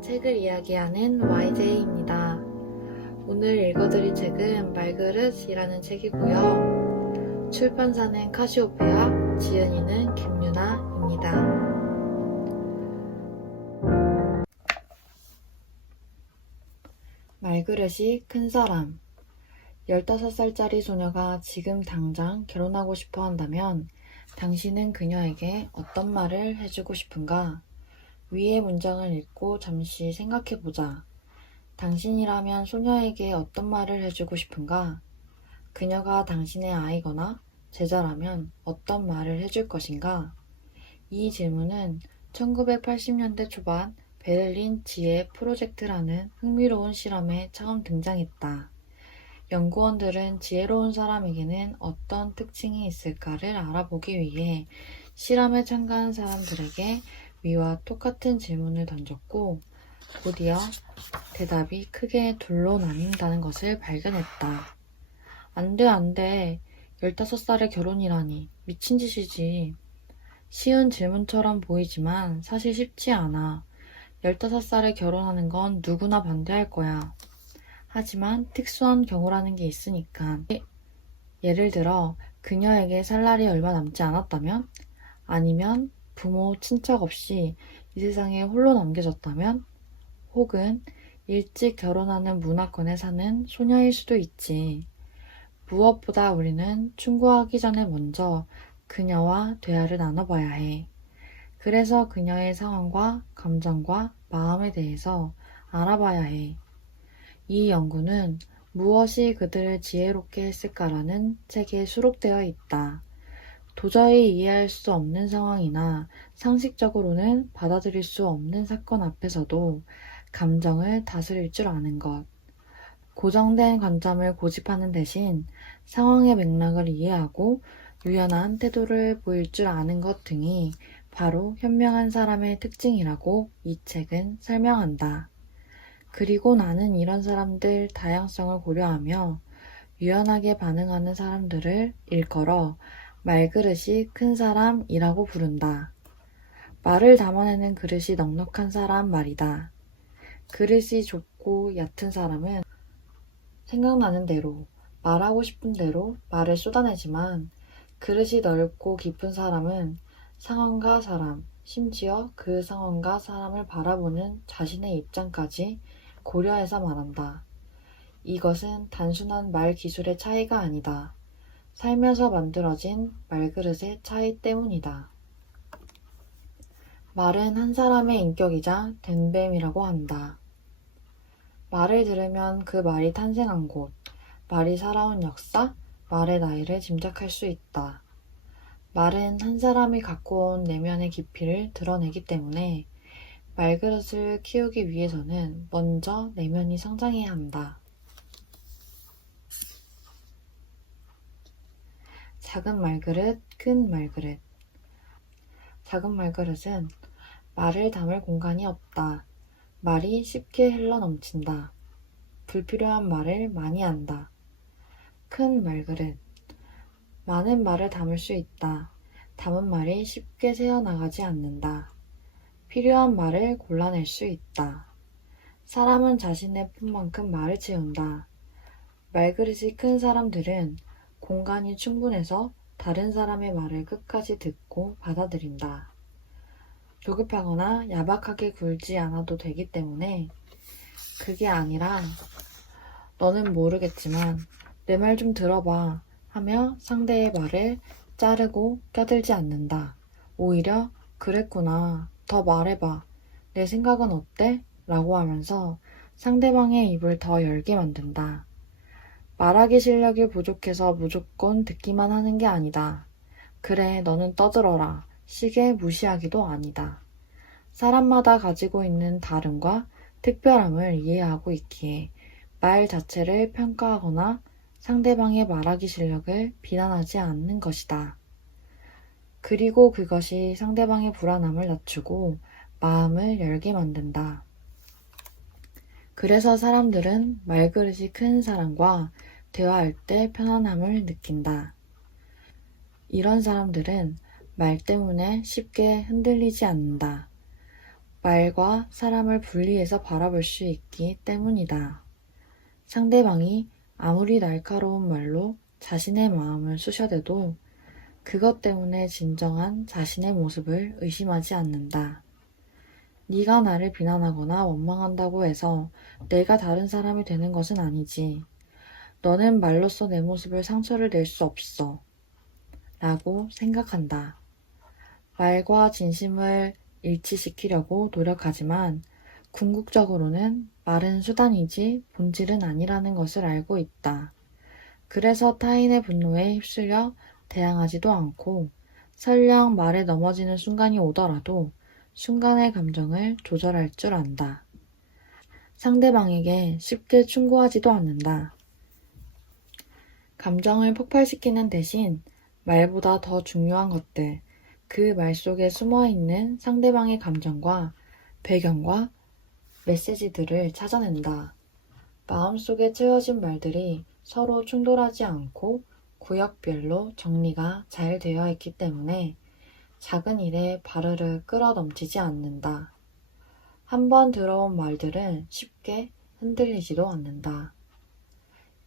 책을 이야기하는 YJ입니다. 오늘 읽어드릴 책은 말그릇이라는 책이고요. 출판사는 카시오페아, 지은이는 김유나입니다. 말그릇이 큰 사람. 15살짜리 소녀가 지금 당장 결혼하고 싶어 한다면 당신은 그녀에게 어떤 말을 해주고 싶은가? 위의 문장을 읽고 잠시 생각해보자. 당신이라면 소녀에게 어떤 말을 해주고 싶은가? 그녀가 당신의 아이거나 제자라면 어떤 말을 해줄 것인가? 이 질문은 1980년대 초반 베를린 지혜 프로젝트라는 흥미로운 실험에 처음 등장했다. 연구원들은 지혜로운 사람에게는 어떤 특징이 있을까를 알아보기 위해 실험에 참가한 사람들에게 위와 똑같은 질문을 던졌고 곧이어 대답이 크게 둘로 나뉜다는 것을 발견했다. 안 돼. 15살에 결혼이라니. 미친 짓이지. 쉬운 질문처럼 보이지만 사실 쉽지 않아. 15살에 결혼하는 건 누구나 반대할 거야. 하지만 특수한 경우라는 게 있으니까. 예를 들어 그녀에게 살 날이 얼마 남지 않았다면? 아니면 부모, 친척 없이 이 세상에 홀로 남겨졌다면? 혹은 일찍 결혼하는 문화권에 사는 소녀일 수도 있지. 무엇보다 우리는 충고하기 전에 먼저 그녀와 대화를 나눠봐야 해. 그래서 그녀의 상황과 감정과 마음에 대해서 알아봐야 해. 이 연구는 무엇이 그들을 지혜롭게 했을까라는 책에 수록되어 있다. 도저히 이해할 수 없는 상황이나 상식적으로는 받아들일 수 없는 사건 앞에서도 감정을 다스릴 줄 아는 것. 고정된 관점을 고집하는 대신 상황의 맥락을 이해하고 유연한 태도를 보일 줄 아는 것 등이 바로 현명한 사람의 특징이라고 이 책은 설명한다. 그리고 나는 이런 사람들 다양성을 고려하며 유연하게 반응하는 사람들을 일컬어 말그릇이 큰 사람이라고 부른다. 말을 담아내는 그릇이 넉넉한 사람 말이다. 그릇이 좁고 얕은 사람은 생각나는 대로, 말하고 싶은 대로 말을 쏟아내지만 그릇이 넓고 깊은 사람은 상황과 사람, 심지어 그 상황과 사람을 바라보는 자신의 입장까지 고려해서 말한다. 이것은 단순한 말 기술의 차이가 아니다. 살면서 만들어진 말그릇의 차이 때문이다. 말은 한 사람의 인격이자 됨됨이라고 한다. 말을 들으면 그 말이 탄생한 곳, 말이 살아온 역사, 말의 나이를 짐작할 수 있다. 말은 한 사람이 갖고 온 내면의 깊이를 드러내기 때문에 말그릇을 키우기 위해서는 먼저 내면이 성장해야 한다. 작은 말그릇, 큰 말그릇. 작은 말그릇은 말을 담을 공간이 없다. 말이 쉽게 흘러넘친다. 불필요한 말을 많이 한다. 큰 말그릇. 많은 말을 담을 수 있다. 담은 말이 쉽게 새어나가지 않는다. 필요한 말을 골라낼 수 있다. 사람은 자신의 품만큼 말을 채운다. 말그릇이 큰 사람들은 공간이 충분해서 다른 사람의 말을 끝까지 듣고 받아들인다. 조급하거나 야박하게 굴지 않아도 되기 때문에 그게 아니라 너는 모르겠지만 내 말 좀 들어봐 하며 상대의 말을 자르고 껴들지 않는다. 오히려 그랬구나. 더 말해봐. 내 생각은 어때? 라고 하면서 상대방의 입을 더 열게 만든다. 말하기 실력이 부족해서 무조건 듣기만 하는 게 아니다. 그래, 너는 떠들어라. 시계 무시하기도 아니다. 사람마다 가지고 있는 다름과 특별함을 이해하고 있기에 말 자체를 평가하거나 상대방의 말하기 실력을 비난하지 않는 것이다. 그리고 그것이 상대방의 불안함을 낮추고 마음을 열게 만든다. 그래서 사람들은 말그릇이 큰 사람과 대화할 때 편안함을 느낀다. 이런 사람들은 말 때문에 쉽게 흔들리지 않는다. 말과 사람을 분리해서 바라볼 수 있기 때문이다. 상대방이 아무리 날카로운 말로 자신의 마음을 쑤셔대도 그것 때문에 진정한 자신의 모습을 의심하지 않는다. 네가 나를 비난하거나 원망한다고 해서 내가 다른 사람이 되는 것은 아니지. 너는 말로써 내 모습을 상처를 낼 수 없어. 라고 생각한다. 말과 진심을 일치시키려고 노력하지만 궁극적으로는 말은 수단이지 본질은 아니라는 것을 알고 있다. 그래서 타인의 분노에 휩쓸려 대항하지도 않고 설령 말에 넘어지는 순간이 오더라도 순간의 감정을 조절할 줄 안다. 상대방에게 쉽게 충고하지도 않는다. 감정을 폭발시키는 대신 말보다 더 중요한 것들, 그 말 속에 숨어 있는 상대방의 감정과 배경과 메시지들을 찾아낸다. 마음속에 채워진 말들이 서로 충돌하지 않고 구역별로 정리가 잘 되어 있기 때문에 작은 일에 바르르 끌어넘치지 않는다. 한번 들어온 말들은 쉽게 흔들리지도 않는다.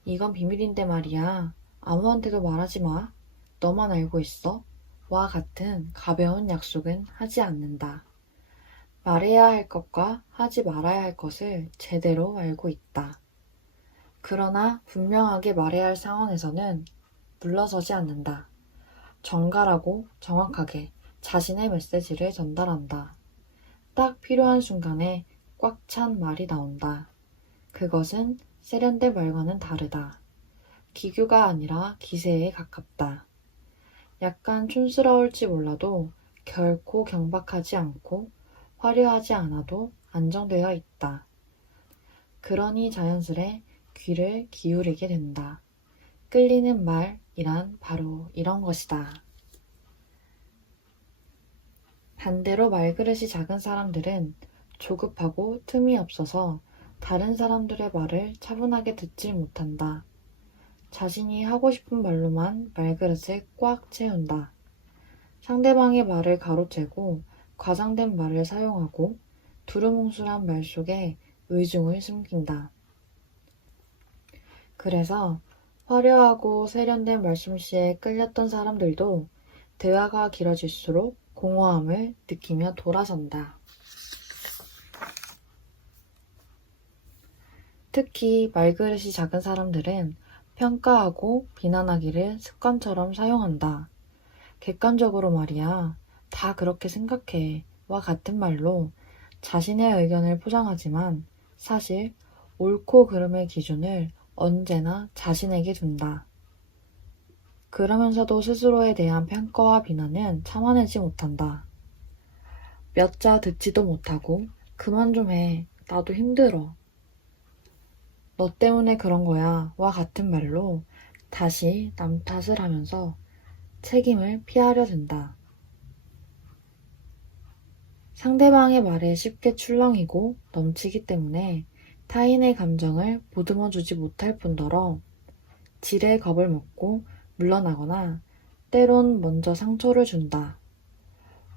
이건 비밀인데 말이야. 아무한테도 말하지 마. 너만 알고 있어. 와 같은 가벼운 약속은 하지 않는다. 말해야 할 것과 하지 말아야 할 것을 제대로 알고 있다. 그러나 분명하게 말해야 할 상황에서는 물러서지 않는다. 정갈하고 정확하게 자신의 메시지를 전달한다. 딱 필요한 순간에 꽉 찬 말이 나온다. 그것은 세련된 말과는 다르다. 기교가 아니라 기세에 가깝다. 약간 촌스러울지 몰라도 결코 경박하지 않고 화려하지 않아도 안정되어 있다. 그러니 자연스레 귀를 기울이게 된다. 끌리는 말이란 바로 이런 것이다. 반대로 말그릇이 작은 사람들은 조급하고 틈이 없어서 다른 사람들의 말을 차분하게 듣질 못한다. 자신이 하고 싶은 말로만 말그릇을 꽉 채운다. 상대방의 말을 가로채고 과장된 말을 사용하고 두루뭉술한 말 속에 의중을 숨긴다. 그래서 화려하고 세련된 말솜씨에 끌렸던 사람들도 대화가 길어질수록 공허함을 느끼며 돌아선다. 특히 말그릇이 작은 사람들은 평가하고 비난하기를 습관처럼 사용한다. 객관적으로 말이야, 다 그렇게 생각해 와 같은 말로 자신의 의견을 포장하지만 사실 옳고 그름의 기준을 언제나 자신에게 둔다. 그러면서도 스스로에 대한 평가와 비난은 참아내지 못한다. 몇 자 듣지도 못하고 그만 좀 해. 나도 힘들어. 너 때문에 그런 거야. 와 같은 말로 다시 남 탓을 하면서 책임을 피하려 든다. 상대방의 말에 쉽게 출렁이고 넘치기 때문에 타인의 감정을 보듬어 주지 못할 뿐더러 지레 겁을 먹고 물러나거나 때론 먼저 상처를 준다.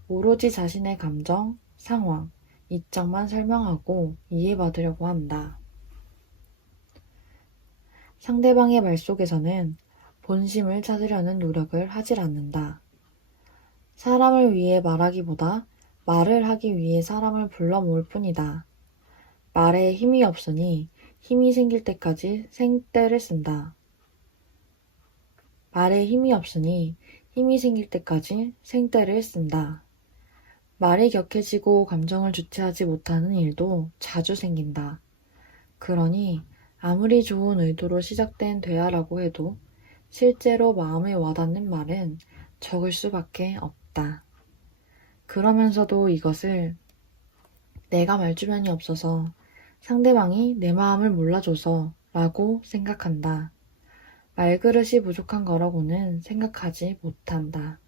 오로지 자신의 감정, 상황, 이점만 설명하고 이해받으려고 한다. 상대방의 말 속에서는 본심을 찾으려는 노력을 하질 않는다. 사람을 위해 말하기보다 말을 하기 위해 사람을 불러 모을 뿐이다. 말에 힘이 없으니 힘이 생길 때까지 생떼를 쓴다. 말에 힘이 없으니 힘이 생길 때까지 생떼를 쓴다. 말이 격해지고 감정을 주체하지 못하는 일도 자주 생긴다. 그러니 아무리 좋은 의도로 시작된 대화라고 해도 실제로 마음에 와닿는 말은 적을 수밖에 없다. 그러면서도 이것을 내가 말주변이 없어서 상대방이 내 마음을 몰라줘서 라고 생각한다. 말그릇이 부족한 거라고는 생각하지 못한다.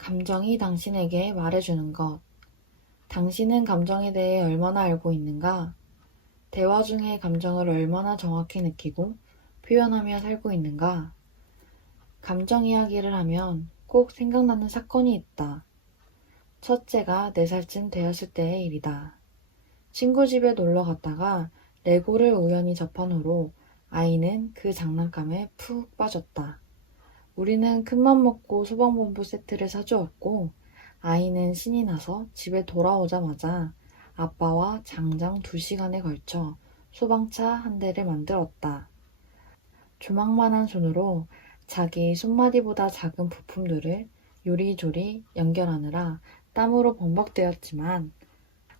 감정이 당신에게 말해주는 것. 당신은 감정에 대해 얼마나 알고 있는가? 대화 중에 감정을 얼마나 정확히 느끼고 표현하며 살고 있는가? 감정 이야기를 하면 꼭 생각나는 사건이 있다. 첫째가 4살쯤 되었을 때의 일이다. 친구 집에 놀러 갔다가 레고를 우연히 접한 후로 아이는 그 장난감에 푹 빠졌다. 우리는 큰맘 먹고 소방본부 세트를 사주었고 아이는 신이 나서 집에 돌아오자마자 아빠와 장장 2시간에 걸쳐 소방차 한 대를 만들었다. 조망만한 손으로 자기 손마디보다 작은 부품들을 요리조리 연결하느라 땀으로 범벅되었지만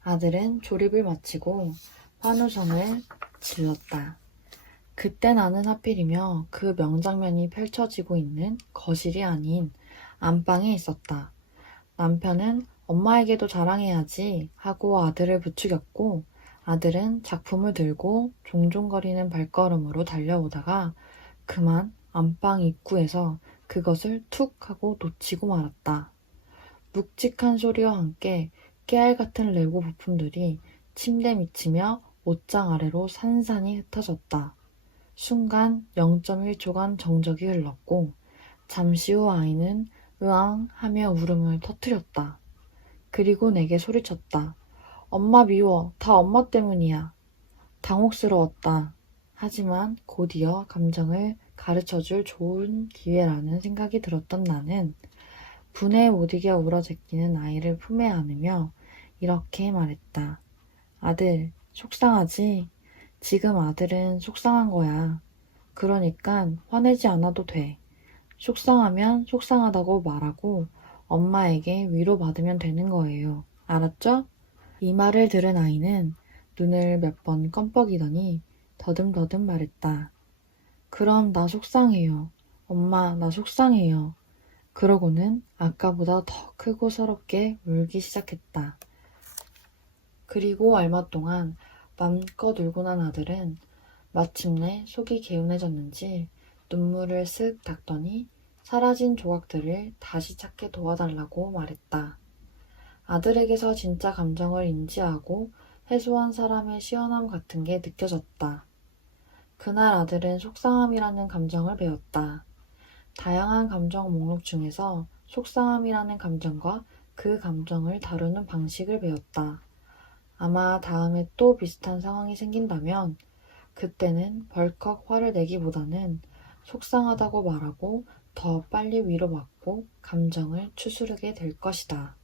아들은 조립을 마치고 환호성을 질렀다. 그때 나는 하필이며 그 명장면이 펼쳐지고 있는 거실이 아닌 안방에 있었다. 남편은 엄마에게도 자랑해야지 하고 아들을 부추겼고 아들은 작품을 들고 종종거리는 발걸음으로 달려오다가 그만 안방 입구에서 그것을 툭 하고 놓치고 말았다. 묵직한 소리와 함께 깨알 같은 레고 부품들이 침대 밑이며 옷장 아래로 산산이 흩어졌다. 순간 0.1초간 정적이 흘렀고 잠시 후 아이는 으앙 하며 울음을 터뜨렸다. 그리고 내게 소리쳤다. 엄마 미워. 다 엄마 때문이야. 당혹스러웠다. 하지만 곧이어 감정을 가르쳐줄 좋은 기회라는 생각이 들었던 나는 분에 못 이겨 울어제끼는 아이를 품에 안으며 이렇게 말했다. 아들, 속상하지? 지금 아들은 속상한 거야. 그러니까 화내지 않아도 돼. 속상하면 속상하다고 말하고 엄마에게 위로받으면 되는 거예요. 알았죠? 이 말을 들은 아이는 눈을 몇 번 껌뻑이더니 더듬더듬 말했다. 그럼 나 속상해요. 엄마, 나 속상해요. 그러고는 아까보다 더 크고 서럽게 울기 시작했다. 그리고 얼마 동안 맘껏 울고 난 아들은 마침내 속이 개운해졌는지 눈물을 쓱 닦더니 사라진 조각들을 다시 찾게 도와달라고 말했다. 아들에게서 진짜 감정을 인지하고 해소한 사람의 시원함 같은 게 느껴졌다. 그날 아들은 속상함이라는 감정을 배웠다. 다양한 감정 목록 중에서 속상함이라는 감정과 그 감정을 다루는 방식을 배웠다. 아마 다음에 또 비슷한 상황이 생긴다면 그때는 벌컥 화를 내기보다는 속상하다고 말하고 더 빨리 위로받고 감정을 추스르게 될 것이다.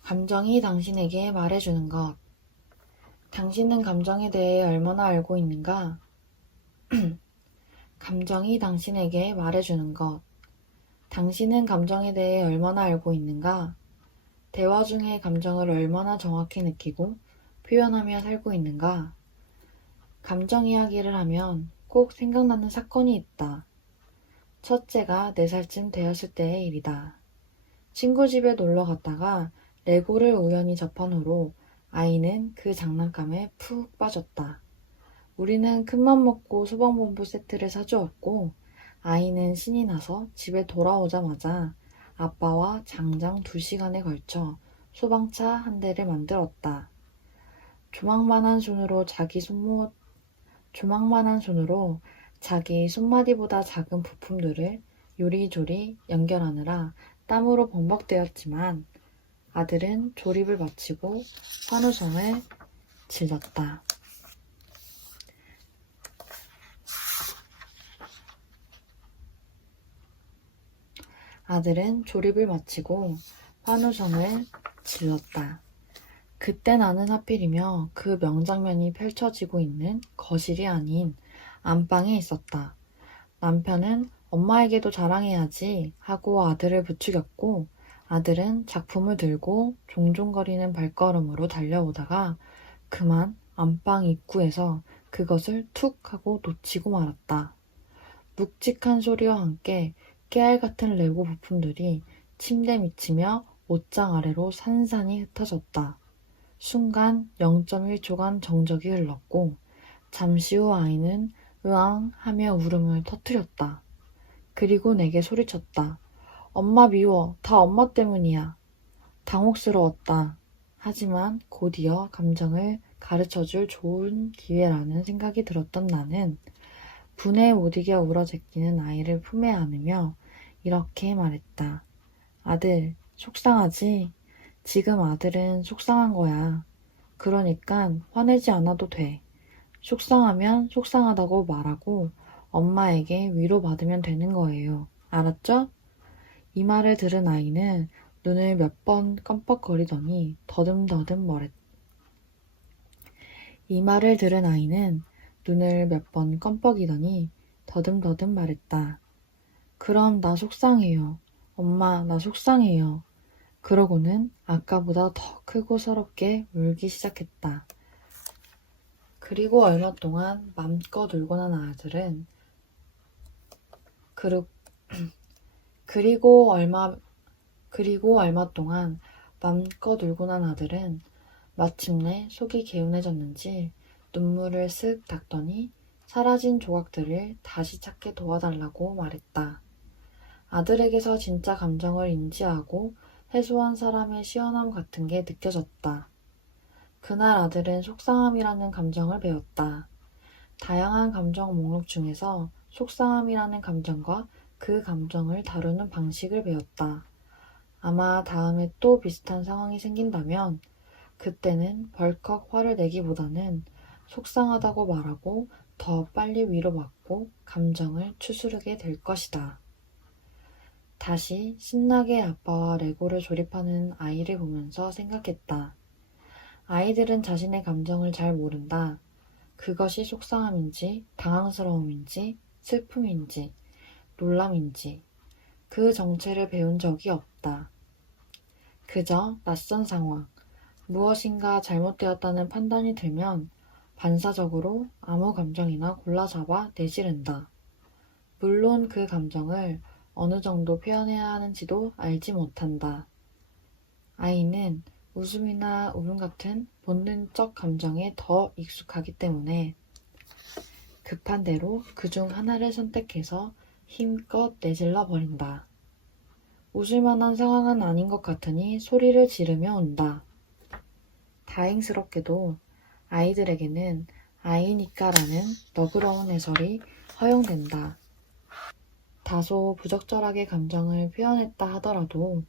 감정이 당신에게 말해주는 것. 당신은 감정에 대해 얼마나 알고 있는가? 감정이 당신에게 말해주는 것. 당신은 감정에 대해 얼마나 알고 있는가? 대화 중에 감정을 얼마나 정확히 느끼고 표현하며 살고 있는가? 감정 이야기를 하면 꼭 생각나는 사건이 있다. 첫째가 4살쯤 되었을 때의 일이다. 친구 집에 놀러 갔다가 레고를 우연히 접한 후로 아이는 그 장난감에 푹 빠졌다. 우리는 큰맘 먹고 소방본부 세트를 사주었고 아이는 신이 나서 집에 돌아오자마자 아빠와 장장 2시간에 걸쳐 소방차 한 대를 만들었다. 조망만한 손으로 자기 손마디보다 작은 부품들을 요리조리 연결하느라 땀으로 범벅되었지만 아들은 조립을 마치고 환호성을 질렀다. 아들은 조립을 마치고 환호성을 질렀다. 그때 나는 하필이며 그 명장면이 펼쳐지고 있는 거실이 아닌 안방에 있었다. 남편은 엄마에게도 자랑해야지 하고 아들을 부추겼고 아들은 작품을 들고 종종거리는 발걸음으로 달려오다가 그만 안방 입구에서 그것을 툭 하고 놓치고 말았다. 묵직한 소리와 함께 깨알 같은 레고 부품들이 침대 밑이며 옷장 아래로 산산이 흩어졌다. 순간 0.1초간 정적이 흘렀고 잠시 후 아이는 으앙 하며 울음을 터뜨렸다. 그리고 내게 소리쳤다. 엄마 미워. 다 엄마 때문이야. 당혹스러웠다. 하지만 곧이어 감정을 가르쳐줄 좋은 기회라는 생각이 들었던 나는 분에 못 이겨 울어제끼는 아이를 품에 안으며 이렇게 말했다. 아들, 속상하지? 지금 아들은 속상한 거야. 그러니까 화내지 않아도 돼. 속상하면 속상하다고 말하고 엄마에게 위로받으면 되는 거예요. 알았죠? 이 말을 들은 아이는 눈을 몇 번 깜빡거리더니 더듬더듬 말했다. 이 말을 들은 아이는 눈을 몇 번 껌뻑이더니 더듬더듬 말했다. 그럼 나 속상해요. 엄마, 나 속상해요. 그러고는 아까보다 더 크고 서럽게 울기 시작했다. 그리고 얼마 동안 맘껏 울고 난 아들은 그리고 얼마 동안 맘껏 울고 난 아들은 마침내 속이 개운해졌는지 눈물을 쓱 닦더니 사라진 조각들을 다시 찾게 도와달라고 말했다. 아들에게서 진짜 감정을 인지하고 해소한 사람의 시원함 같은 게 느껴졌다. 그날 아들은 속상함이라는 감정을 배웠다. 다양한 감정 목록 중에서 속상함이라는 감정과 그 감정을 다루는 방식을 배웠다. 아마 다음에 또 비슷한 상황이 생긴다면 그때는 벌컥 화를 내기보다는 속상하다고 말하고 더 빨리 위로받고 감정을 추스르게 될 것이다. 다시 신나게 아빠와 레고를 조립하는 아이를 보면서 생각했다. 아이들은 자신의 감정을 잘 모른다. 그것이 속상함인지, 당황스러움인지, 슬픔인지, 놀람인지 그 정체를 배운 적이 없다. 그저 낯선 상황, 무엇인가 잘못되었다는 판단이 들면 반사적으로 아무 감정이나 골라잡아 내지른다. 물론 그 감정을 어느 정도 표현해야 하는지도 알지 못한다. 아이는 웃음이나 울음 같은 본능적 감정에 더 익숙하기 때문에 급한 대로 그중 하나를 선택해서 힘껏 내질러 버린다. 웃을 만한 상황은 아닌 것 같으니 소리를 지르며 운다. 다행스럽게도 아이들에게는 아이니까라는 너그러운 해설이 허용된다. 다소 부적절하게 감정을 표현했다 하더라도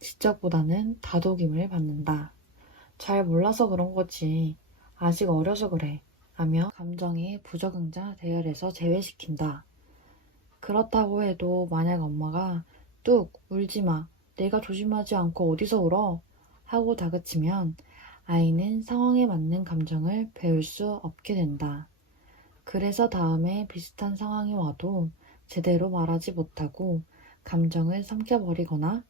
지적보다는 다독임을 받는다. 잘 몰라서 그런 거지. 아직 어려서 그래. 하며 감정의 부적응자 대열에서 제외시킨다. 그렇다고 해도 만약 엄마가 뚝 울지 마. 내가 조심하지 않고 어디서 울어? 하고 다그치면 아이는 상황에 맞는 감정을 배울 수 없게 된다. 그래서 다음에 비슷한 상황이 와도 제대로 말하지 못하고 감정을 삼켜버리거나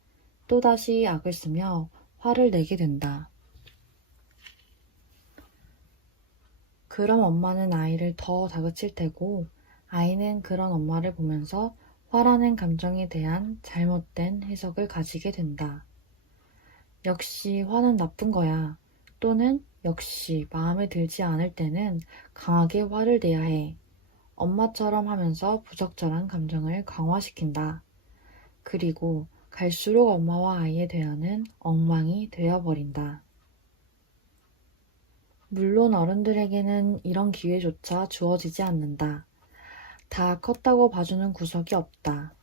또다시 악을 쓰며 화를 내게 된다. 그럼 엄마는 아이를 더 다그칠 테고 아이는 그런 엄마를 보면서 화라는 감정에 대한 잘못된 해석을 가지게 된다. 역시 화는 나쁜 거야. 또는 역시 마음에 들지 않을 때는 강하게 화를 내야 해. 엄마처럼 하면서 부적절한 감정을 강화시킨다. 그리고 갈수록 엄마와 아이의 대화는 엉망이 되어버린다. 물론 어른들에게는 이런 기회조차 주어지지 않는다. 다 컸다고 봐주는 구석이 없다.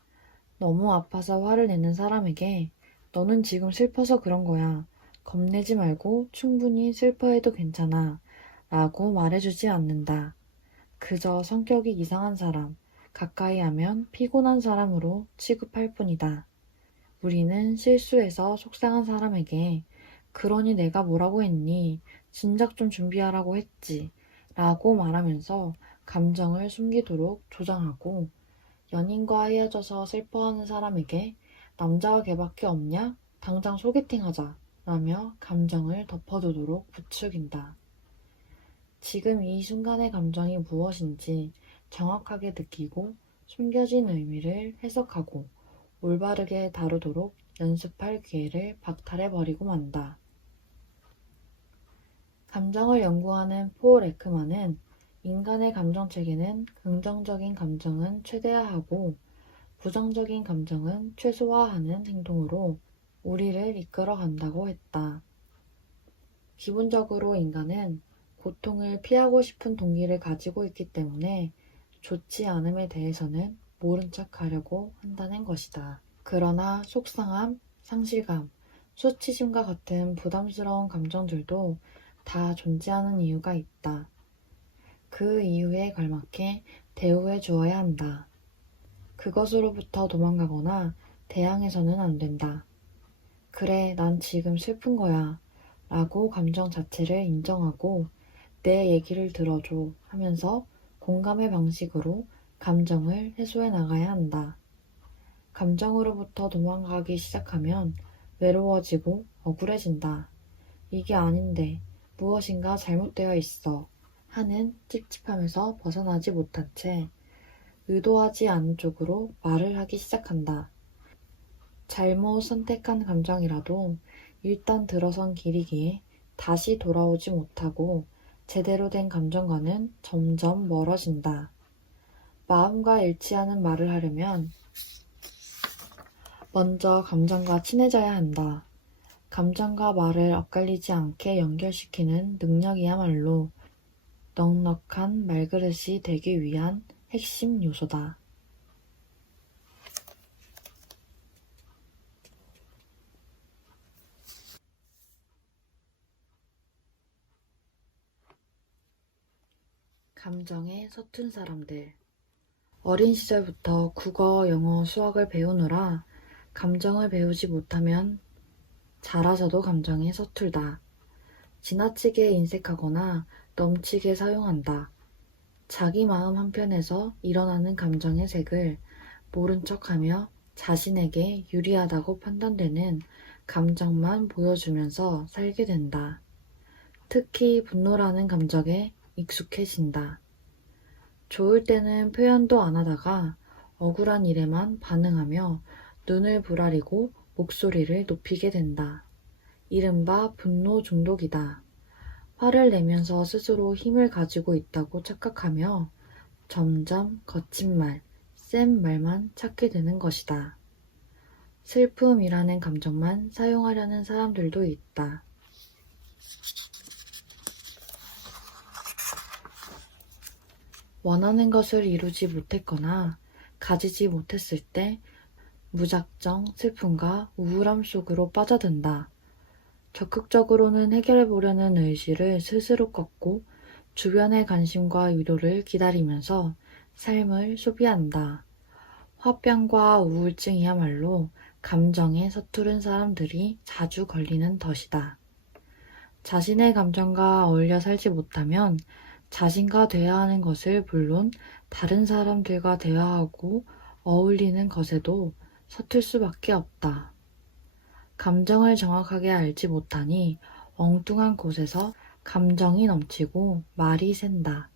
너무 아파서 화를 내는 사람에게 너는 지금 슬퍼서 그런 거야. 겁내지 말고 충분히 슬퍼해도 괜찮아. 라고 말해주지 않는다. 그저 성격이 이상한 사람, 가까이 하면 피곤한 사람으로 취급할 뿐이다. 우리는 실수해서 속상한 사람에게 그러니 내가 뭐라고 했니? 진작 좀 준비하라고 했지. 라고 말하면서 감정을 숨기도록 조장하고 연인과 헤어져서 슬퍼하는 사람에게 남자가 걔밖에 없냐? 당장 소개팅하자 라며 감정을 덮어두도록 부추긴다. 지금 이 순간의 감정이 무엇인지 정확하게 느끼고 숨겨진 의미를 해석하고 올바르게 다루도록 연습할 기회를 박탈해버리고 만다. 감정을 연구하는 폴 에크만은 인간의 감정체계는 긍정적인 감정은 최대화하고 부정적인 감정은 최소화하는 행동으로 우리를 이끌어 간다고 했다. 기본적으로 인간은 고통을 피하고 싶은 동기를 가지고 있기 때문에 좋지 않음에 대해서는 모른 척 하려고 한다는 것이다. 그러나 속상함, 상실감, 수치심과 같은 부담스러운 감정들도 다 존재하는 이유가 있다. 그 이유에 걸맞게 대우해 주어야 한다. 그것으로부터 도망가거나 대항해서는 안 된다. 그래, 난 지금 슬픈 거야 라고 감정 자체를 인정하고 내 얘기를 들어줘 하면서 공감의 방식으로 감정을 해소해 나가야 한다. 감정으로부터 도망가기 시작하면 외로워지고 억울해진다. 이게 아닌데 무엇인가 잘못되어 있어 하는 찝찝함에서 벗어나지 못한 채 의도하지 않은 쪽으로 말을 하기 시작한다. 잘못 선택한 감정이라도 일단 들어선 길이기에 다시 돌아오지 못하고 제대로 된 감정과는 점점 멀어진다. 마음과 일치하는 말을 하려면 먼저 감정과 친해져야 한다. 감정과 말을 엇갈리지 않게 연결시키는 능력이야말로 넉넉한 말그릇이 되기 위한 핵심 요소다. 감정에 서툰 사람들. 어린 시절부터 국어, 영어, 수학을 배우느라 감정을 배우지 못하면 자라서도 감정에 서툴다. 지나치게 인색하거나 넘치게 사용한다. 자기 마음 한편에서 일어나는 감정의 색을 모른 척하며 자신에게 유리하다고 판단되는 감정만 보여주면서 살게 된다. 특히 분노라는 감정에 익숙해진다. 좋을 때는 표현도 안 하다가 억울한 일에만 반응하며 눈을 부라리고 목소리를 높이게 된다. 이른바 분노 중독이다. 화를 내면서 스스로 힘을 가지고 있다고 착각하며 점점 거친 말, 센 말만 찾게 되는 것이다. 슬픔이라는 감정만 사용하려는 사람들도 있다. 원하는 것을 이루지 못했거나 가지지 못했을 때 무작정 슬픔과 우울함 속으로 빠져든다. 적극적으로는 해결해보려는 의지를 스스로 꺾고 주변의 관심과 위로를 기다리면서 삶을 소비한다. 화병과 우울증이야말로 감정에 서투른 사람들이 자주 걸리는 덫이다. 자신의 감정과 어울려 살지 못하면 자신과 대화하는 것을 물론 다른 사람들과 대화하고 어울리는 것에도 서툴 수밖에 없다. 감정을 정확하게 알지 못하니 엉뚱한 곳에서 감정이 넘치고 말이 샌다.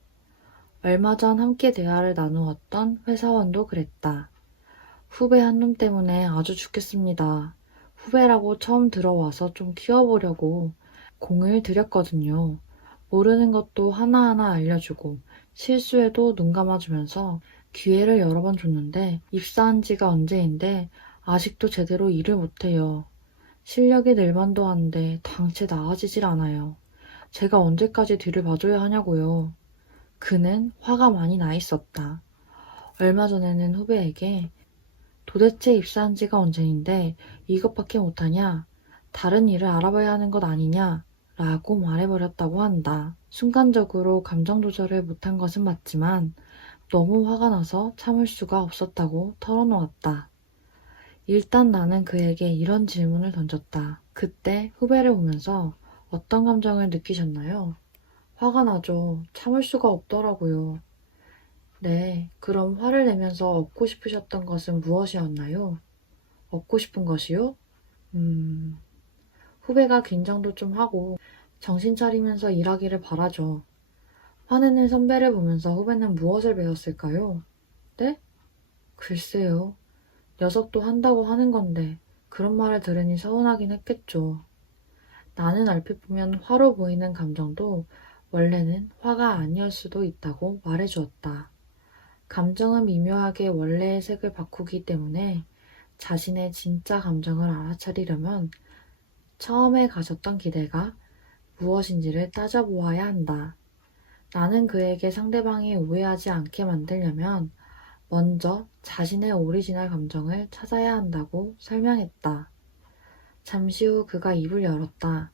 얼마 전 함께 대화를 나누었던 회사원도 그랬다. 후배 한 놈 때문에 아주 죽겠습니다. 후배라고 처음 들어와서 좀 키워보려고 공을 들였거든요. 모르는 것도 하나하나 알려주고 실수에도 눈 감아주면서 기회를 여러 번 줬는데 입사한 지가 언제인데 아직도 제대로 일을 못해요. 실력이 늘만도 한데 당체 나아지질 않아요. 제가 언제까지 뒤를 봐줘야 하냐고요. 그는 화가 많이 나 있었다. 얼마 전에는 후배에게 도대체 입사한 지가 언제인데 이것밖에 못하냐? 다른 일을 알아봐야 하는 것 아니냐? 라고 말해버렸다고 한다. 순간적으로 감정 조절을 못한 것은 맞지만 너무 화가 나서 참을 수가 없었다고 털어놓았다. 일단 나는 그에게 이런 질문을 던졌다. 그때 후배를 보면서 어떤 감정을 느끼셨나요? 화가 나죠. 참을 수가 없더라고요. 네, 그럼 화를 내면서 얻고 싶으셨던 것은 무엇이었나요? 얻고 싶은 것이요? 음, 후배가 긴장도 좀 하고 정신 차리면서 일하기를 바라죠. 화내는 선배를 보면서 후배는 무엇을 배웠을까요? 네? 글쎄요. 녀석도 한다고 하는 건데 그런 말을 들으니 서운하긴 했겠죠. 나는 얼핏 보면 화로 보이는 감정도 원래는 화가 아니었을 수도 있다고 말해주었다. 감정은 미묘하게 원래의 색을 바꾸기 때문에 자신의 진짜 감정을 알아차리려면 처음에 가졌던 기대가 무엇인지를 따져보아야 한다. 나는 그에게 상대방이 오해하지 않게 만들려면 먼저 자신의 오리지널 감정을 찾아야 한다고 설명했다. 잠시 후 그가 입을 열었다.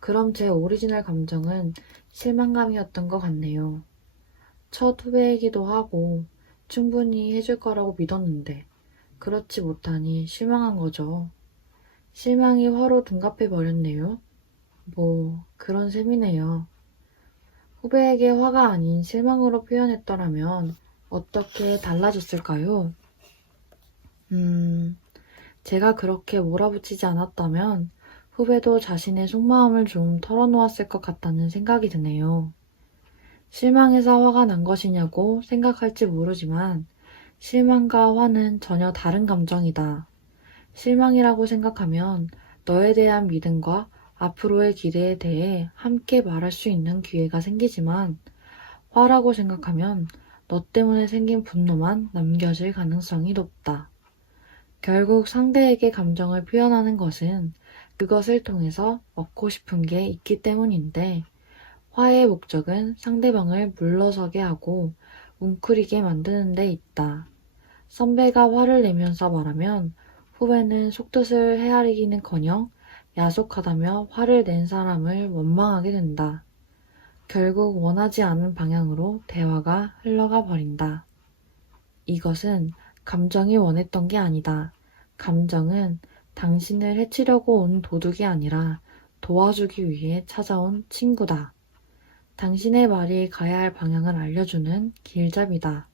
그럼 제 오리지널 감정은 실망감이었던 것 같네요. 첫 후배이기도 하고 충분히 해줄 거라고 믿었는데 그렇지 못하니 실망한 거죠. 실망이 화로 둔갑해 버렸네요. 뭐 그런 셈이네요. 후배에게 화가 아닌 실망으로 표현했더라면 어떻게 달라졌을까요? 제가 그렇게 몰아붙이지 않았다면 후배도 자신의 속마음을 좀 털어놓았을 것 같다는 생각이 드네요. 실망해서 화가 난 것이냐고 생각할지 모르지만 실망과 화는 전혀 다른 감정이다. 실망이라고 생각하면 너에 대한 믿음과 앞으로의 기대에 대해 함께 말할 수 있는 기회가 생기지만 화라고 생각하면 너 때문에 생긴 분노만 남겨질 가능성이 높다. 결국 상대에게 감정을 표현하는 것은 그것을 통해서 얻고 싶은 게 있기 때문인데 화의 목적은 상대방을 물러서게 하고 웅크리게 만드는 데 있다. 선배가 화를 내면서 말하면 후배는 속뜻을 헤아리기는커녕 야속하다며 화를 낸 사람을 원망하게 된다. 결국 원하지 않은 방향으로 대화가 흘러가 버린다. 이것은 감정이 원했던 게 아니다. 감정은 당신을 해치려고 온 도둑이 아니라 도와주기 위해 찾아온 친구다. 당신의 말이 가야 할 방향을 알려주는 길잡이다.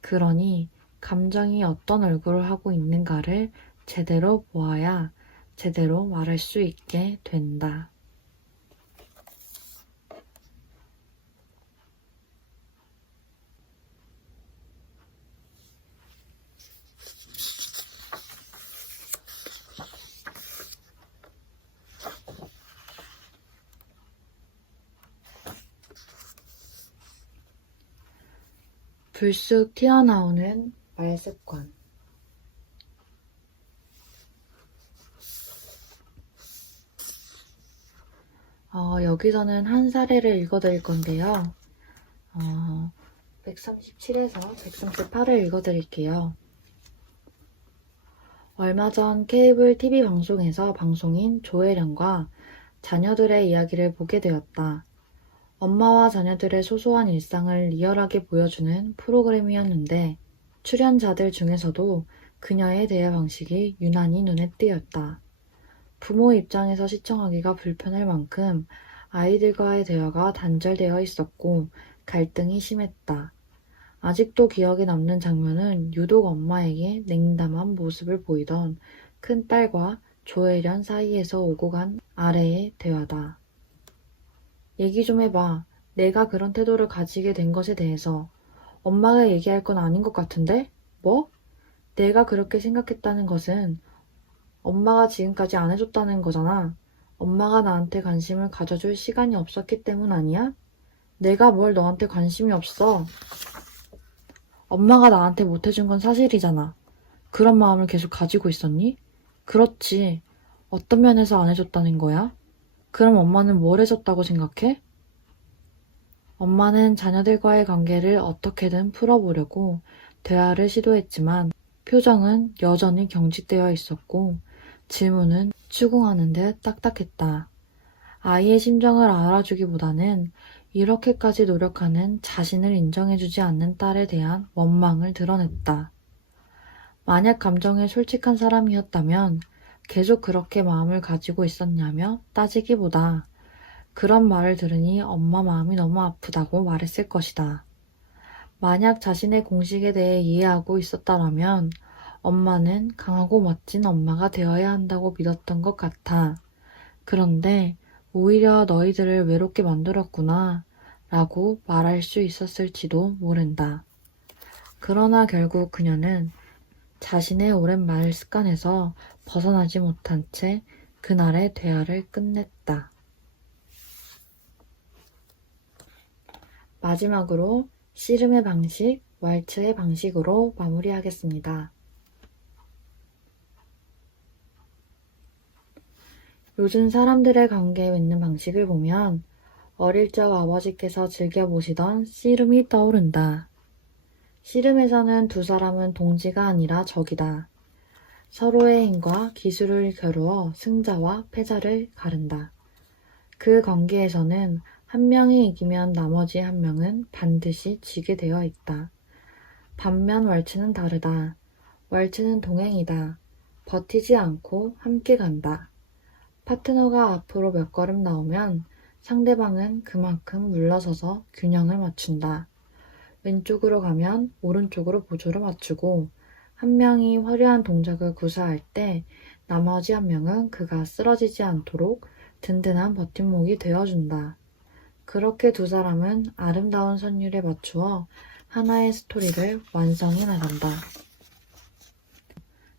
그러니 감정이 어떤 얼굴을 하고 있는가를 제대로 보아야 제대로 말할 수 있게 된다. 불쑥 튀어나오는 말습관. 여기서는 한 사례를 읽어드릴 건데요. 137에서 138을 읽어드릴게요. 얼마 전 케이블 TV 방송에서 방송인 조혜련과 자녀들의 이야기를 보게 되었다. 엄마와 자녀들의 소소한 일상을 리얼하게 보여주는 프로그램이었는데 출연자들 중에서도 그녀의 대화 방식이 유난히 눈에 띄었다. 부모 입장에서 시청하기가 불편할 만큼 아이들과의 대화가 단절되어 있었고 갈등이 심했다. 아직도 기억에 남는 장면은 유독 엄마에게 냉담한 모습을 보이던 큰딸과 조혜련 사이에서 오고 간 아래의 대화다. 얘기 좀 해봐. 내가 그런 태도를 가지게 된 것에 대해서. 엄마가 얘기할 건 아닌 것 같은데? 뭐? 내가 그렇게 생각했다는 것은 엄마가 지금까지 안 해줬다는 거잖아. 엄마가 나한테 관심을 가져줄 시간이 없었기 때문 아니야? 내가 뭘 너한테 관심이 없어. 엄마가 나한테 못해준 건 사실이잖아. 그런 마음을 계속 가지고 있었니? 그렇지. 어떤 면에서 안 해줬다는 거야? 그럼 엄마는 뭘 해줬다고 생각해? 엄마는 자녀들과의 관계를 어떻게든 풀어보려고 대화를 시도했지만 표정은 여전히 경직되어 있었고 질문은 추궁하는 듯 딱딱했다. 아이의 심정을 알아주기보다는 이렇게까지 노력하는 자신을 인정해주지 않는 딸에 대한 원망을 드러냈다. 만약 감정에 솔직한 사람이었다면 계속 그렇게 마음을 가지고 있었냐며 따지기보다 그런 말을 들으니 엄마 마음이 너무 아프다고 말했을 것이다. 만약 자신의 공식에 대해 이해하고 있었다라면 엄마는 강하고 멋진 엄마가 되어야 한다고 믿었던 것 같아. 그런데 오히려 너희들을 외롭게 만들었구나 라고 말할 수 있었을지도 모른다. 그러나 결국 그녀는 자신의 오랜 말 습관에서 벗어나지 못한 채 그날의 대화를 끝냈다. 마지막으로 씨름의 방식, 왈츠의 방식으로 마무리하겠습니다. 요즘 사람들의 관계에 맺는 방식을 보면 어릴 적 아버지께서 즐겨보시던 씨름이 떠오른다. 씨름에서는 두 사람은 동지가 아니라 적이다. 서로의 힘과 기술을 겨루어 승자와 패자를 가른다. 그 관계에서는 한 명이 이기면 나머지 한 명은 반드시 지게 되어 있다. 반면 왈츠는 다르다. 왈츠는 동행이다. 버티지 않고 함께 간다. 파트너가 앞으로 몇 걸음 나오면 상대방은 그만큼 물러서서 균형을 맞춘다. 왼쪽으로 가면 오른쪽으로 보조를 맞추고 한 명이 화려한 동작을 구사할 때 나머지 한 명은 그가 쓰러지지 않도록 든든한 버팀목이 되어준다. 그렇게 두 사람은 아름다운 선율에 맞추어 하나의 스토리를 완성해 나간다.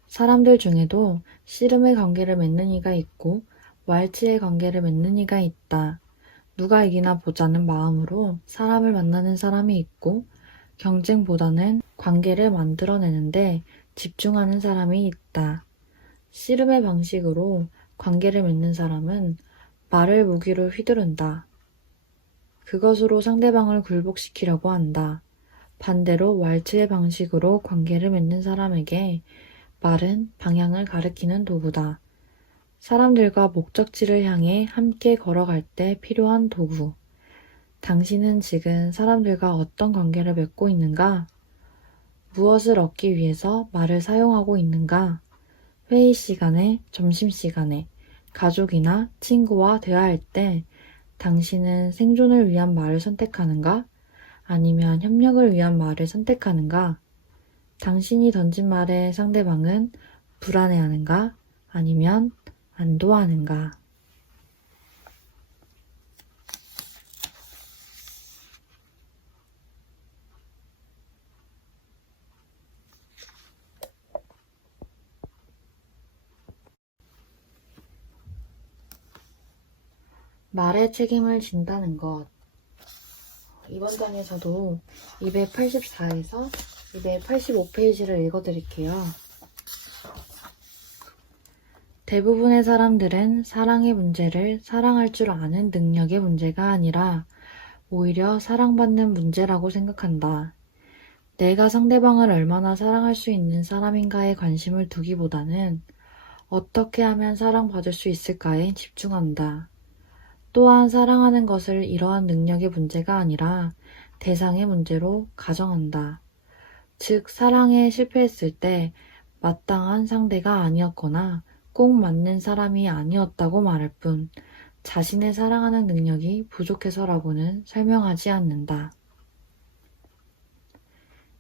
사람들 중에도 씨름의 관계를 맺는 이가 있고 왈츠의 관계를 맺는 이가 있다. 누가 이기나 보자는 마음으로 사람을 만나는 사람이 있고 경쟁보다는 관계를 만들어내는데 집중하는 사람이 있다. 씨름의 방식으로 관계를 맺는 사람은 말을 무기로 휘두른다. 그것으로 상대방을 굴복시키려고 한다. 반대로 왈츠의 방식으로 관계를 맺는 사람에게 말은 방향을 가리키는 도구다. 사람들과 목적지를 향해 함께 걸어갈 때 필요한 도구. 당신은 지금 사람들과 어떤 관계를 맺고 있는가? 무엇을 얻기 위해서 말을 사용하고 있는가? 회의 시간에, 점심시간에, 가족이나 친구와 대화할 때 당신은 생존을 위한 말을 선택하는가? 아니면 협력을 위한 말을 선택하는가? 당신이 던진 말에 상대방은 불안해하는가? 아니면 안도하는가? 말의 책임을 진다는 것. 이번 장에서도 284에서 285페이지를 읽어드릴게요. 대부분의 사람들은 사랑의 문제를 사랑할 줄 아는 능력의 문제가 아니라 오히려 사랑받는 문제라고 생각한다. 내가 상대방을 얼마나 사랑할 수 있는 사람인가에 관심을 두기보다는 어떻게 하면 사랑받을 수 있을까에 집중한다. 또한 사랑하는 것을 이러한 능력의 문제가 아니라 대상의 문제로 가정한다. 즉, 사랑에 실패했을 때 마땅한 상대가 아니었거나 꼭 맞는 사람이 아니었다고 말할 뿐 자신의 사랑하는 능력이 부족해서라고는 설명하지 않는다.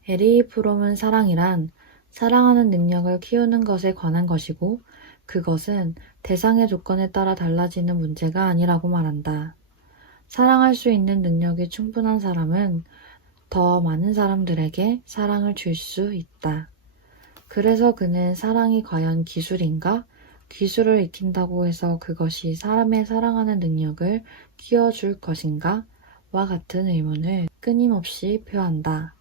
에리 프롬은 사랑이란 사랑하는 능력을 키우는 것에 관한 것이고 그것은 대상의 조건에 따라 달라지는 문제가 아니라고 말한다. 사랑할 수 있는 능력이 충분한 사람은 더 많은 사람들에게 사랑을 줄 수 있다. 그래서 그는 사랑이 과연 기술인가? 기술을 익힌다고 해서 그것이 사람의 사랑하는 능력을 키워줄 것인가? 와 같은 의문을 끊임없이 표한다.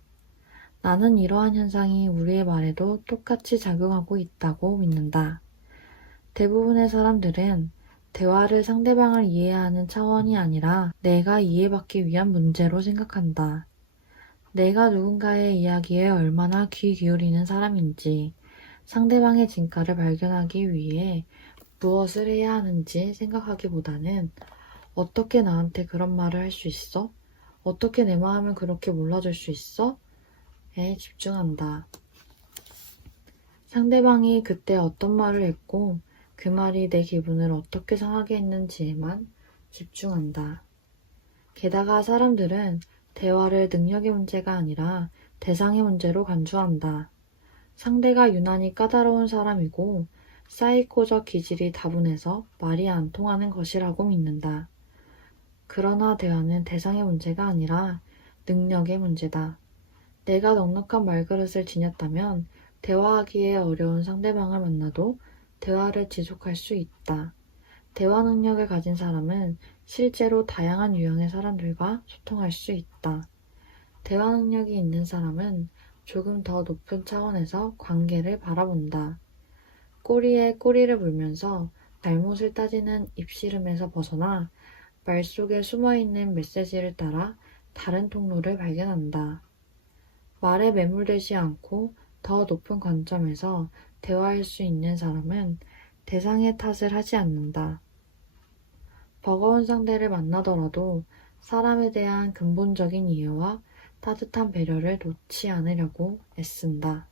나는 이러한 현상이 우리의 말에도 똑같이 작용하고 있다고 믿는다. 대부분의 사람들은 대화를 상대방을 이해하는 차원이 아니라 내가 이해받기 위한 문제로 생각한다. 내가 누군가의 이야기에 얼마나 귀 기울이는 사람인지, 상대방의 진가를 발견하기 위해 무엇을 해야 하는지 생각하기보다는 어떻게 나한테 그런 말을 할 수 있어? 어떻게 내 마음을 그렇게 몰라줄 수 있어? 에 집중한다. 상대방이 그때 어떤 말을 했고 그 말이 내 기분을 어떻게 상하게 했는지에만 집중한다. 게다가 사람들은 대화를 능력의 문제가 아니라 대상의 문제로 간주한다. 상대가 유난히 까다로운 사람이고 사이코적 기질이 다분해서 말이 안 통하는 것이라고 믿는다. 그러나 대화는 대상의 문제가 아니라 능력의 문제다. 내가 넉넉한 말그릇을 지녔다면 대화하기에 어려운 상대방을 만나도 대화를 지속할 수 있다. 대화 능력을 가진 사람은 실제로 다양한 유형의 사람들과 소통할 수 있다. 대화 능력이 있는 사람은 조금 더 높은 차원에서 관계를 바라본다. 꼬리에 꼬리를 물면서 잘못을 따지는 입씨름에서 벗어나 말 속에 숨어있는 메시지를 따라 다른 통로를 발견한다. 말에 매몰되지 않고 더 높은 관점에서 대화할 수 있는 사람은 대상의 탓을 하지 않는다. 버거운 상대를 만나더라도 사람에 대한 근본적인 이해와 따뜻한 배려를 놓지 않으려고 애쓴다.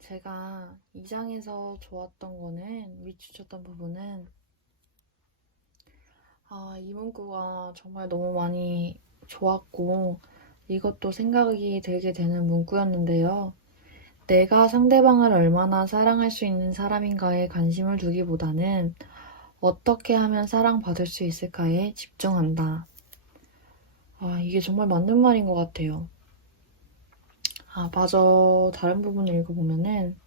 제가 이 장에서 좋았던 거는, 위추쳤던 부분은, 이 문구가 정말 너무 많이 좋았고, 이것도 생각이 들게 되는 문구였는데요. 내가 상대방을 얼마나 사랑할 수 있는 사람인가에 관심을 두기보다는 어떻게 하면 사랑받을 수 있을까에 집중한다. 이게 정말 맞는 말인 것 같아요. 마저 다른 부분을 읽어보면은,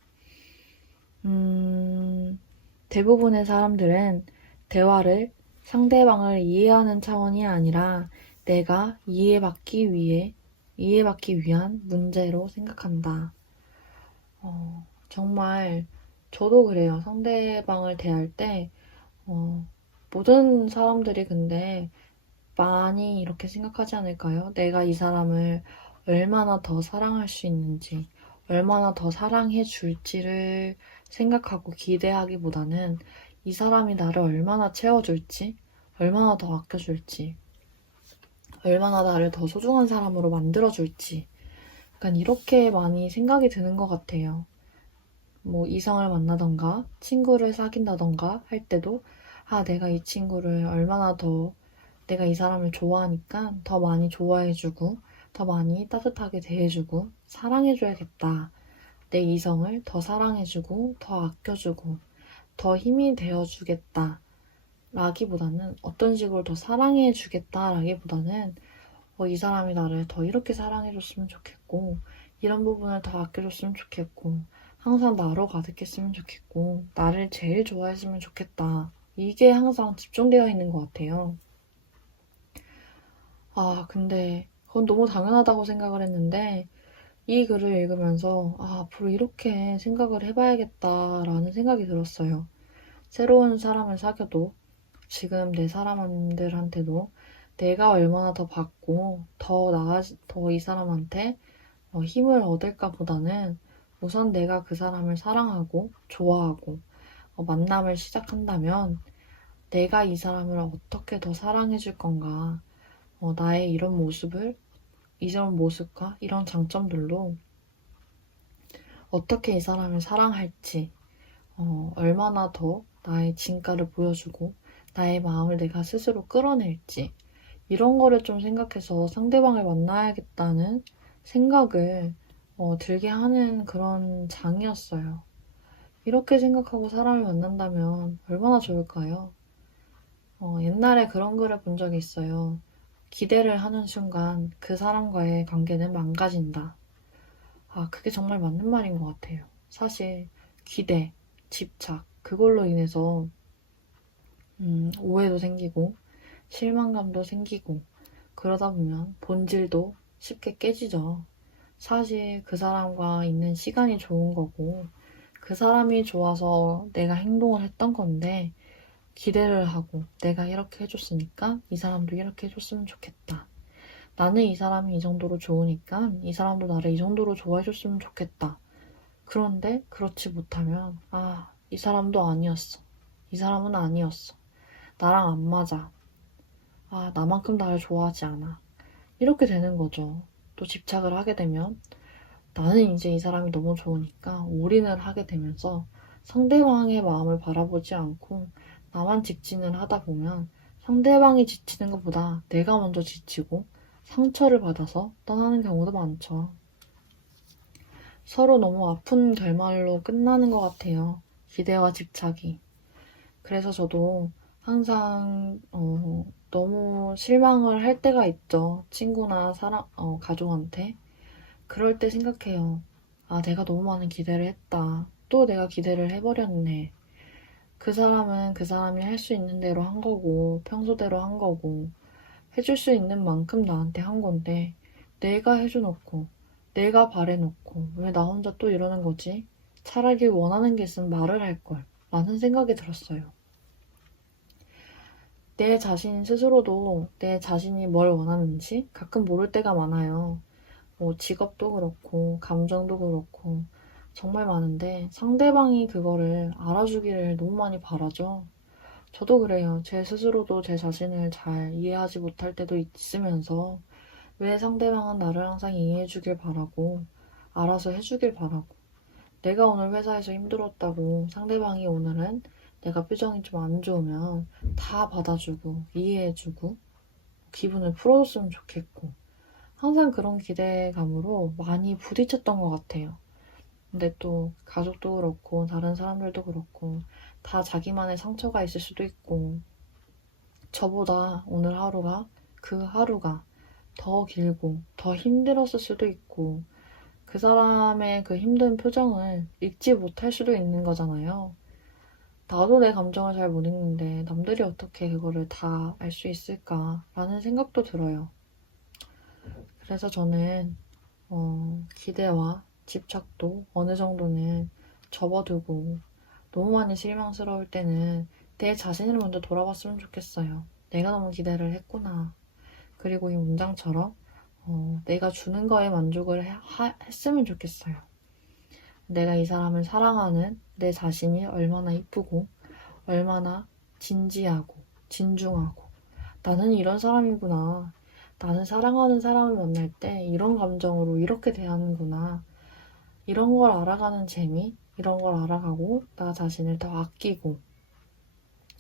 대부분의 사람들은 대화를 상대방을 이해하는 차원이 아니라 내가 이해받기 위한 문제로 생각한다. 정말 저도 그래요. 상대방을 대할 때, 모든 사람들이 근데 많이 이렇게 생각하지 않을까요? 내가 이 사람을 얼마나 더 사랑할 수 있는지, 얼마나 더 사랑해 줄지를 생각하고 기대하기보다는 이 사람이 나를 얼마나 채워줄지, 얼마나 더 아껴줄지, 얼마나 나를 더 소중한 사람으로 만들어줄지, 약간 이렇게 많이 생각이 드는 것 같아요. 뭐 이성을 만나던가 친구를 사귄다던가 할 때도 내가 이 친구를 얼마나 더 내가 이 사람을 좋아하니까 더 많이 좋아해주고 더 많이 따뜻하게 대해주고 사랑해줘야겠다. 내 이성을 더 사랑해주고 더 아껴주고 더 힘이 되어주겠다. 라기보다는 어떤 식으로 더 사랑해주겠다 라기보다는 이 사람이 나를 더 이렇게 사랑해줬으면 좋겠고 이런 부분을 더 아껴줬으면 좋겠고 항상 나로 가득했으면 좋겠고 나를 제일 좋아했으면 좋겠다. 이게 항상 집중되어 있는 것 같아요. 근데 그건 너무 당연하다고 생각을 했는데 이 글을 읽으면서 앞으로 이렇게 생각을 해봐야겠다라는 생각이 들었어요. 새로운 사람을 사귀어도 지금 내 사람들한테도 내가 얼마나 더 받고 더 이 사람한테 힘을 얻을까 보다는 우선 내가 그 사람을 사랑하고 좋아하고 만남을 시작한다면 내가 이 사람을 어떻게 더 사랑해줄 건가 나의 이런 모습과 이런 장점들로 어떻게 이 사람을 사랑할지 얼마나 더 나의 진가를 보여주고 나의 마음을 내가 스스로 끌어낼지 이런 거를 좀 생각해서 상대방을 만나야겠다는 생각을 들게 하는 그런 장이었어요. 이렇게 생각하고 사람을 만난다면 얼마나 좋을까요? 옛날에 그런 글을 본 적이 있어요. 기대를 하는 순간 그 사람과의 관계는 망가진다. 그게 정말 맞는 말인 것 같아요. 사실 기대, 집착, 그걸로 인해서 오해도 생기고 실망감도 생기고 그러다 보면 본질도 쉽게 깨지죠. 사실 그 사람과 있는 시간이 좋은 거고 그 사람이 좋아서 내가 행동을 했던 건데 기대를 하고 내가 이렇게 해줬으니까 이 사람도 이렇게 해줬으면 좋겠다. 나는 이 사람이 이 정도로 좋으니까 이 사람도 나를 이 정도로 좋아해줬으면 좋겠다. 그런데 그렇지 못하면 이 사람도 아니었어. 이 사람은 아니었어. 나랑 안 맞아. 나만큼 나를 좋아하지 않아. 이렇게 되는 거죠. 또 집착을 하게 되면 나는 이제 이 사람이 너무 좋으니까 올인을 하게 되면서 상대방의 마음을 바라보지 않고 나만 직진을 하다 보면 상대방이 지치는 것보다 내가 먼저 지치고 상처를 받아서 떠나는 경우도 많죠. 서로 너무 아픈 결말로 끝나는 것 같아요. 기대와 집착이. 그래서 저도 항상 너무 실망을 할 때가 있죠. 친구나 가족한테. 그럴 때 생각해요. 내가 너무 많은 기대를 했다. 또 내가 기대를 해버렸네. 그 사람은 그 사람이 할 수 있는 대로 한 거고, 평소대로 한 거고, 해줄 수 있는 만큼 나한테 한 건데, 내가 해줘놓고, 내가 바래놓고, 왜 나 혼자 또 이러는 거지? 차라리 원하는 게 있으면 말을 할걸. 라는 생각이 들었어요. 내 자신 스스로도 내 자신이 뭘 원하는지 가끔 모를 때가 많아요. 뭐 직업도 그렇고 감정도 그렇고 정말 많은데 상대방이 그거를 알아주기를 너무 많이 바라죠. 저도 그래요. 제 스스로도 제 자신을 잘 이해하지 못할 때도 있으면서 왜 상대방은 나를 항상 이해해주길 바라고 알아서 해주길 바라고 내가 오늘 회사에서 힘들었다고 상대방이 오늘은 내가 표정이 좀 안 좋으면 다 받아주고 이해해주고 기분을 풀어줬으면 좋겠고 항상 그런 기대감으로 많이 부딪혔던 것 같아요. 근데 또 가족도 그렇고 다른 사람들도 그렇고 다 자기만의 상처가 있을 수도 있고 저보다 오늘 하루가 그 하루가 더 길고 더 힘들었을 수도 있고 그 사람의 그 힘든 표정을 읽지 못할 수도 있는 거잖아요. 나도 내 감정을 잘 못 읽는데 남들이 어떻게 그거를 다 알 수 있을까라는 생각도 들어요. 그래서 저는 기대와 집착도 어느 정도는 접어두고 너무 많이 실망스러울 때는 내 자신을 먼저 돌아봤으면 좋겠어요. 내가 너무 기대를 했구나. 그리고 이 문장처럼 내가 주는 거에 만족을 했으면 좋겠어요. 내가 이 사람을 사랑하는 내 자신이 얼마나 이쁘고 얼마나 진지하고 진중하고 나는 이런 사람이구나. 나는 사랑하는 사람을 만날 때 이런 감정으로 이렇게 대하는구나. 이런 걸 알아가는 재미, 이런 걸 알아가고 나 자신을 더 아끼고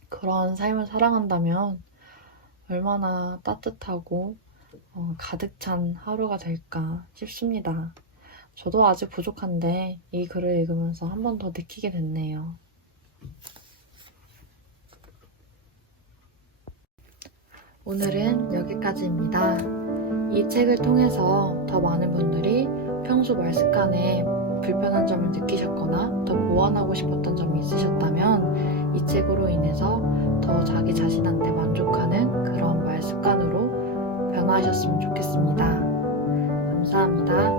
그런 삶을 살아간다면 얼마나 따뜻하고 가득 찬 하루가 될까 싶습니다. 저도 아직 부족한데 이 글을 읽으면서 한 번 더 느끼게 됐네요. 오늘은 여기까지입니다. 이 책을 통해서 더 많은 분들이 평소 말 습관에 불편한 점을 느끼셨거나 더 보완하고 싶었던 점이 있으셨다면 이 책으로 인해서 더 자기 자신한테 만족하는 그런 말 습관으로 변화하셨으면 좋겠습니다. 감사합니다.